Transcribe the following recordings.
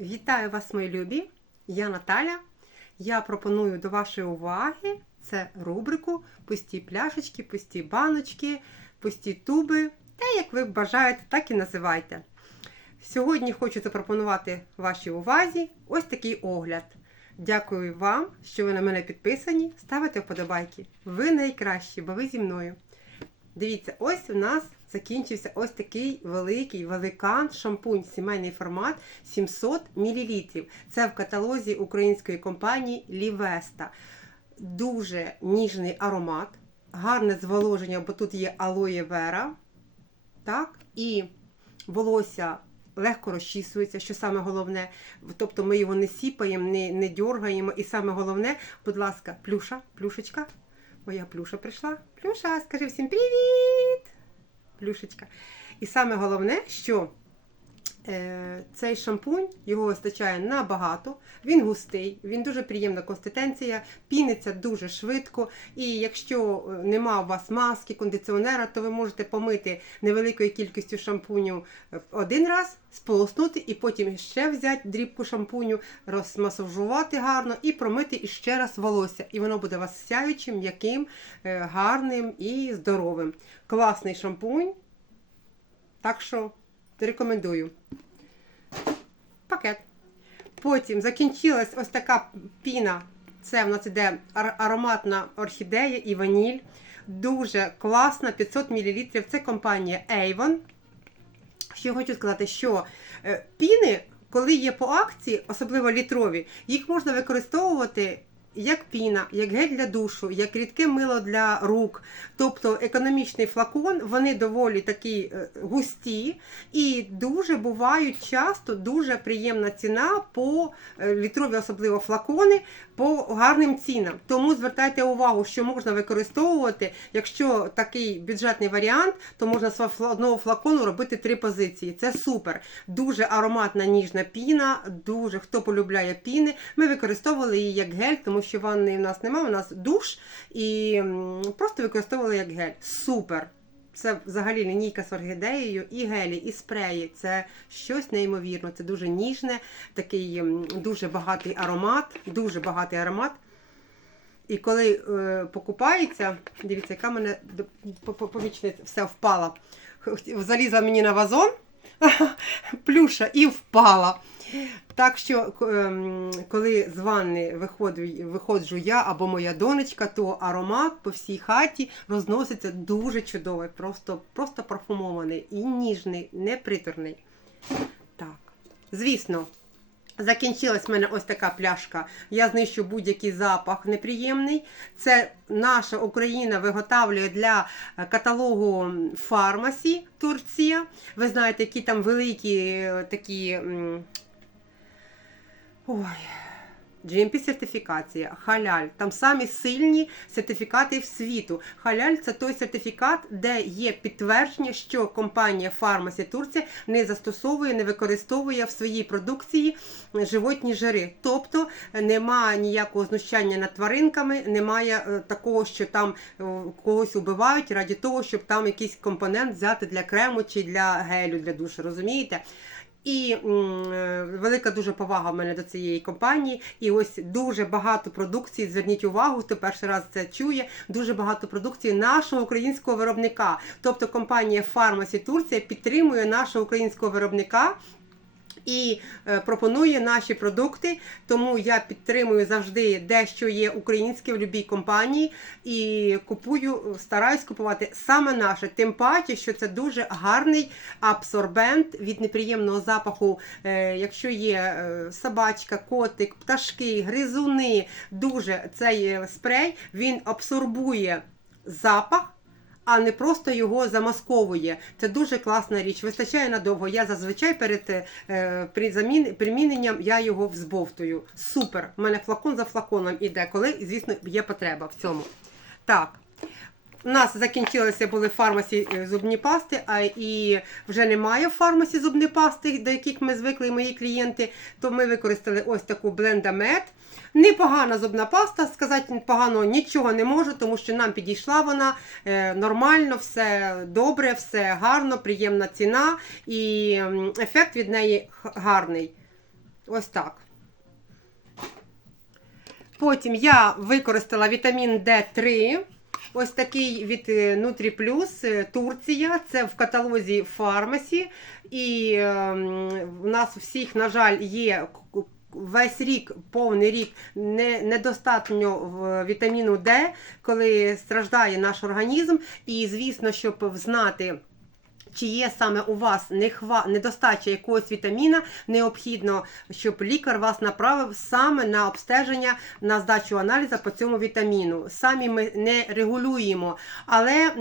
Вітаю вас, мої любі! Я Наталя. Я пропоную до вашої уваги це рубрику Пусті пляшечки, пусті баночки, пусті туби. Та як ви бажаєте, так і називайте. Сьогодні хочу запропонувати вашій увазі ось такий огляд. Дякую вам, що ви на мене підписані. Ставите вподобайки. Ви найкращі, бо ви зі мною. Дивіться, ось у нас закінчився ось такий великий великан шампунь сімейний формат 700 мл. Це в каталозі української компанії Лівеста. Дуже ніжний аромат, гарне зволоження, бо тут є алоє вера. Так? І волосся легко розчісується, що саме головне. Тобто ми його не сіпаємо, не, не дергаємо. І саме головне, будь ласка, плюша, плюшечка. Моя плюша прийшла. Плюша, скажи всім привіт! Плюшечка. І саме головне, що цей шампунь його вистачає набагато. Він густий, він дуже приємна консистенція, піниться дуже швидко. І якщо е, нема у вас маски, кондиціонера, то ви можете помити невеликою кількістю шампуню е, один раз, сполоснути, і потім ще взяти дрібку шампуню, розмасажувати гарно і промити іще раз волосся. І воно буде у вас сяючим, м'яким, е, гарним і здоровим. Класний шампунь. Так що рекомендую. Пакет. Потім закінчилась ось така піна. Це в нас іде ароматна орхідея і ваніль. Дуже класна, 500 мл. Це компанія Avon. Ще хочу сказати, що е, піни, коли є по акції, особливо літрові, їх можна використовувати як піна, як гель для душу, як рідке мило для рук. Тобто економічний флакон, вони доволі такі е, густі і дуже бувають часто дуже приємна ціна по е, літрові, особливо флакони, по гарним цінам. Тому звертайте увагу, що можна використовувати. Якщо такий бюджетний варіант, то можна з одного флакону робити три позиції. Це супер. Дуже ароматна ніжна піна. Дуже хто полюбляє піни. Ми використовували її як гель, тому що ванни в нас немає. У нас душ і просто використовували як гель. Супер. Це взагалі лінійка з орхідеєю, і гелі, і спреї. Це щось неймовірне. Це дуже ніжне, такий дуже багатий аромат, дуже багатий аромат. І коли е, покупається, дивіться, яка мене помічниця все впала. Залізла мені на вазон, плюша і впала. Так що, ем, коли з ванни виходжу, я або моя донечка, то аромат по всій хаті розноситься дуже чудовий, просто, просто парфумований і ніжний, неприторний. Так, звісно. Закінчилась в мене ось така пляшка. Я знищу будь-який запах неприємний. Це наша Україна виготовлює для е, каталогу фармасі Турція. Ви знаєте, які там великі е, такі. Ой. GMP сертифікація, халяль. Там самі сильні сертифікати в світу. Халяль це той сертифікат, де є підтвердження, що компанія Фармасі Турція не застосовує, не використовує в своїй продукції животні жири. Тобто немає ніякого знущання над тваринками, немає е, такого, що там е, когось убивають раді того, щоб там якийсь компонент взяти для крему чи для гелю для душу. Розумієте? І е, велика дуже повага в мене до цієї компанії. І ось дуже багато продукції. Зверніть увагу, хто перший раз це чує. Дуже багато продукції нашого українського виробника. Тобто компанія Фармасі Турція підтримує нашого українського виробника. І е, пропонує наші продукти, тому я підтримую завжди дещо є українське в будь-якій компанії і купую, стараюсь купувати саме наше. Тим паче, що це дуже гарний абсорбент від неприємного запаху. Е, якщо є е, собачка, котик, пташки, гризуни, дуже цей спрей він абсорбує запах а не просто його замасковує. Це дуже класна річ. Вистачає надовго. Я зазвичай перед е, при замін, приміненням я його взбовтую. Супер! У мене флакон за флаконом іде, коли, звісно, є потреба в цьому. Так. У нас закінчилися були в фармасі е, зубні пасти, а і вже немає в фармасі зубні пасти, до яких ми звикли мої клієнти. То ми використали ось таку блендамет. Непогана зубна паста, сказати поганого нічого не можу, тому що нам підійшла вона е, нормально, все добре, все гарно, приємна ціна і ефект від неї гарний. Ось так. Потім я використала вітамін D3. Ось такий від е, Nutri Plus е, Турція. Це в каталозі фармасі. І е, в нас всіх, на жаль, є весь рік, повний рік, не, недостатньо вітаміну Д, коли страждає наш організм. І, звісно, щоб знати. Чи є саме у вас недостача якогось вітаміна, необхідно, щоб лікар вас направив саме на обстеження на здачу аналізу по цьому вітаміну. Самі ми не регулюємо. Але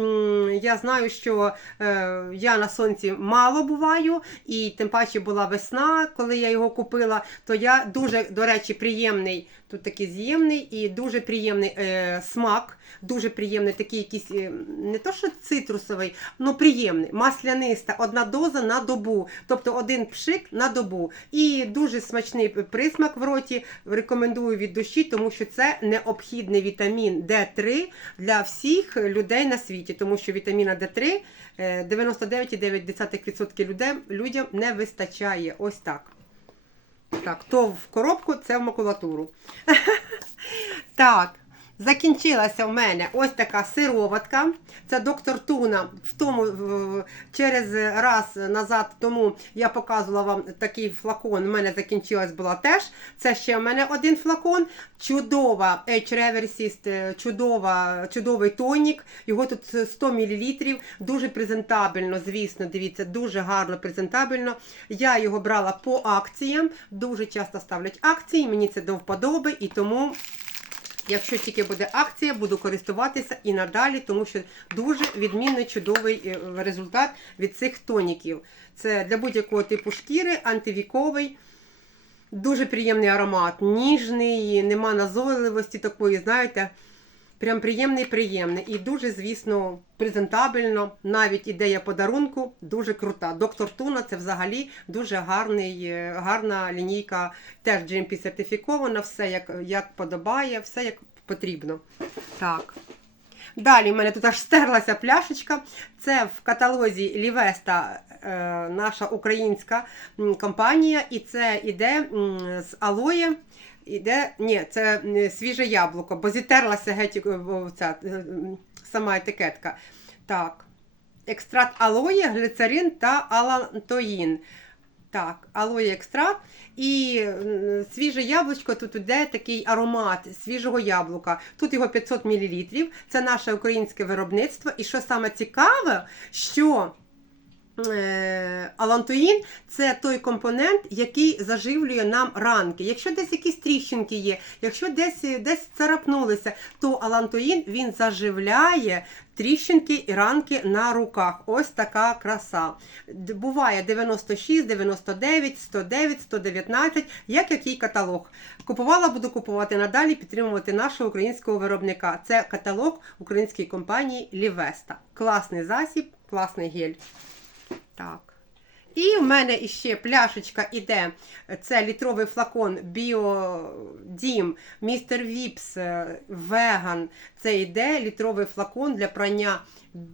я знаю, що е, я на сонці мало буваю, і тим паче була весна, коли я його купила, то я дуже, до речі, приємний. Тут такий з'ємний і дуже приємний е, смак, дуже приємний такий якийсь, е, не то що цитрусовий, ну приємний, масляниста, одна доза на добу, тобто один пшик на добу. І дуже смачний присмак в роті. Рекомендую від душі, тому що це необхідний вітамін D3 для всіх людей на світі, тому що вітаміна D3 е, 99,9% людей людям не вистачає. Ось так. Так, то в коробку, це в макулатуру. Так, закінчилася в мене ось така сироватка. Це доктор Туна. В тому через раз назад тому я показувала вам такий флакон. У мене закінчилась була теж. Це ще в мене один флакон. Чудова H Reversist, е, чудова, чудовий тонік. Його тут 100 мл. Дуже презентабельно, звісно, дивіться, дуже гарно презентабельно. Я його брала по акціям. Дуже часто ставлять акції. Мені це до вподоби і тому. Якщо тільки буде акція, буду користуватися і надалі, тому що дуже відмінний чудовий е, результат від цих тоніків. Це для будь-якого типу шкіри, антивіковий, дуже приємний аромат, ніжний, нема назойливості такої, знаєте. Прям приємний, приємний. І дуже, звісно, презентабельно. Навіть ідея подарунку дуже крута. Доктор Туна це взагалі дуже гарний, е, гарна лінійка, теж GMP сертифікована, все як, як подобає, все як потрібно. Так. Далі в мене тут аж стерлася пляшечка. Це в каталозі Лівеста е, наша українська компанія, і це іде з алоє. Іде, ні, це свіже яблуко, бо зітерлася геть е, ця, е, сама етикетка. Так. Екстракт алоє, глицерин та алантоїн. Так, алоє екстракт. І свіже яблучко, тут іде такий аромат свіжого яблука. Тут його 500 мл. Це наше українське виробництво. І що саме цікаве, що алантоїн це той компонент, який заживлює нам ранки. Якщо десь якісь тріщинки є, якщо десь, десь царапнулися, то алантоїн він заживляє тріщинки і ранки на руках. Ось така краса. Буває 96, 99, 109, 119, як який каталог. Купувала, буду купувати надалі, підтримувати нашого українського виробника. Це каталог української компанії Лівеста. Класний засіб, класний гель. Так. І в мене іще пляшечка іде. Це літровий флакон Біодім, Містер Віпс, е, Веган. Це йде літровий флакон для прання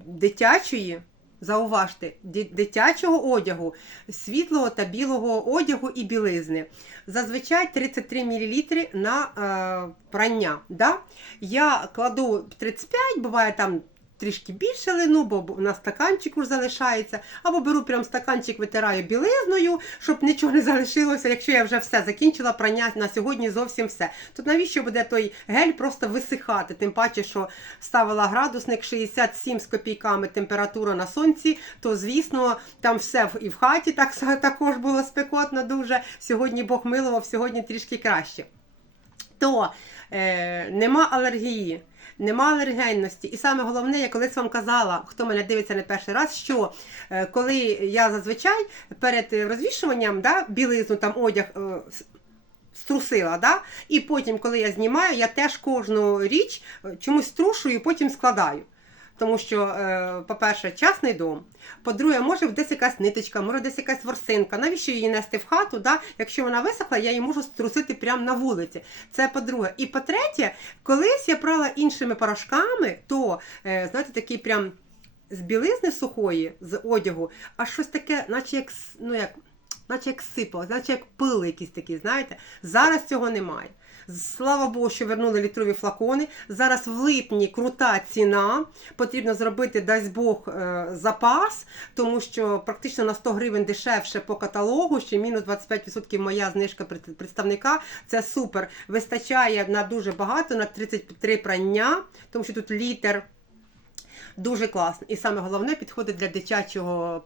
дитячої. Зауважте, дитячого одягу, світлого та білого одягу і білизни. Зазвичай 33 мл на е, прання. Да? Я кладу 35, буває там трішки більше лину, бо на стаканчику ж залишається. Або беру прям стаканчик, витираю білизною, щоб нічого не залишилося, якщо я вже все закінчила прання на сьогодні зовсім все. Тут навіщо буде той гель просто висихати? Тим паче, що ставила градусник 67 з копійками температура на сонці, то звісно там все і в хаті так, також було спекотно дуже. Сьогодні Бог милував, сьогодні трішки краще. То е, нема алергії. Нема алергенності. І саме головне, я колись вам казала, хто мене дивиться не перший раз, що е, коли я зазвичай перед розвішуванням да, білизну, там одяг е, струсила, да, і потім, коли я знімаю, я теж кожну річ е, чомусь струшую і потім складаю. Тому що, е, по-перше, частний дом. По-друге, може десь якась ниточка, може десь якась ворсинка. Навіщо її нести в хату? Да? Якщо вона висохла, я її можу струсити прямо на вулиці. Це по-друге. І по-третє, колись я прала іншими порошками, то, е, знаєте, такий прям з білизни сухої, з одягу, а щось таке, наче як, ну як. наче як сипало, наче як пили якісь такі, знаєте. Зараз цього немає. Слава Богу, що вернули літрові флакони. Зараз в липні крута ціна. Потрібно зробити, дасть Бог, е, запас, тому що практично на 100 гривень дешевше по каталогу, ще мінус 25% моя знижка представника. Це супер. Вистачає на дуже багато, на 33 прання, тому що тут літр. Дуже класно. І саме головне підходить для дитячого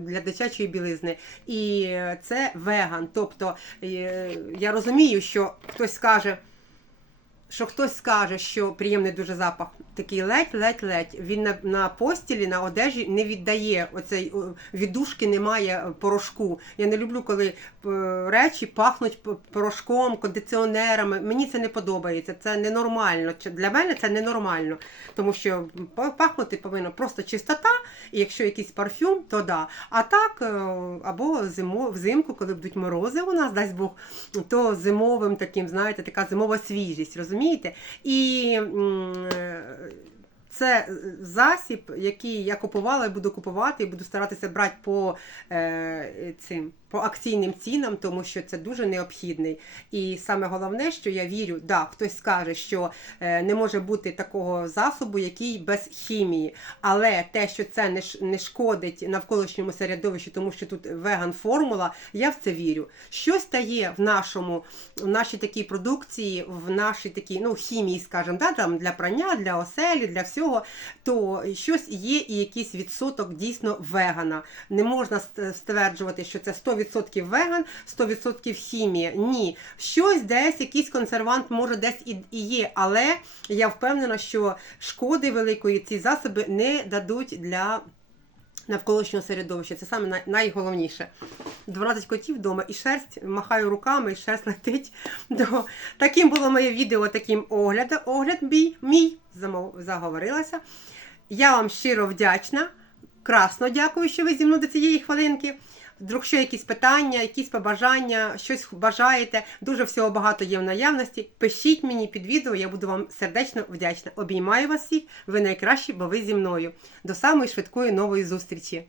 для дитячої білизни. І е, це веган. Тобто е, я розумію, що хтось скаже. Що хтось скаже, що приємний дуже запах, такий ледь-ледь-ледь. Він на, на постілі, на одежі не віддає оцей віддушки, немає порошку. Я не люблю, коли е, речі пахнуть порошком, кондиціонерами. Мені це не подобається. Це ненормально. Для мене це ненормально, тому що пахнути повинна просто чистота, і якщо якийсь парфюм, то да. А так, е, або зимо, взимку, коли будуть морози у нас, дасть Бог, то зимовим таким, знаєте, така зимова свіжість, розумієте? І е, це засіб, який я купувала і буду купувати, і буду старатися брати по е, цим. По акційним цінам, тому що це дуже необхідний. І саме головне, що я вірю, да, хтось скаже, що е, не може бути такого засобу, який без хімії. Але те, що це не, шкодить навколишньому середовищу, тому що тут веган формула, я в це вірю. Щось стає в нашому, в нашій такій продукції, в нашій такій ну, хімії, скажімо, да, там для прання, для оселі, для всього, то щось є і якийсь відсоток дійсно вегана. Не можна стверджувати, що це 100% веган, 100% хімія. Ні, щось десь, якийсь консервант може десь і, є, але я впевнена, що шкоди великої ці засоби не дадуть для навколишнього середовища. Це саме най- найголовніше. 12 котів вдома і шерсть, махаю руками, і шерсть летить. До... Таким було моє відео, таким огляд, огляд мій, мій заговорилася. Я вам щиро вдячна. Красно дякую, що ви зі мною до цієї хвилинки. Вдруг ще якісь питання, якісь побажання, щось бажаєте. Дуже всього багато є в наявності. Пишіть мені під відео, я буду вам сердечно вдячна. Обіймаю вас всіх, ви найкращі, бо ви зі мною. До самої швидкої нової зустрічі!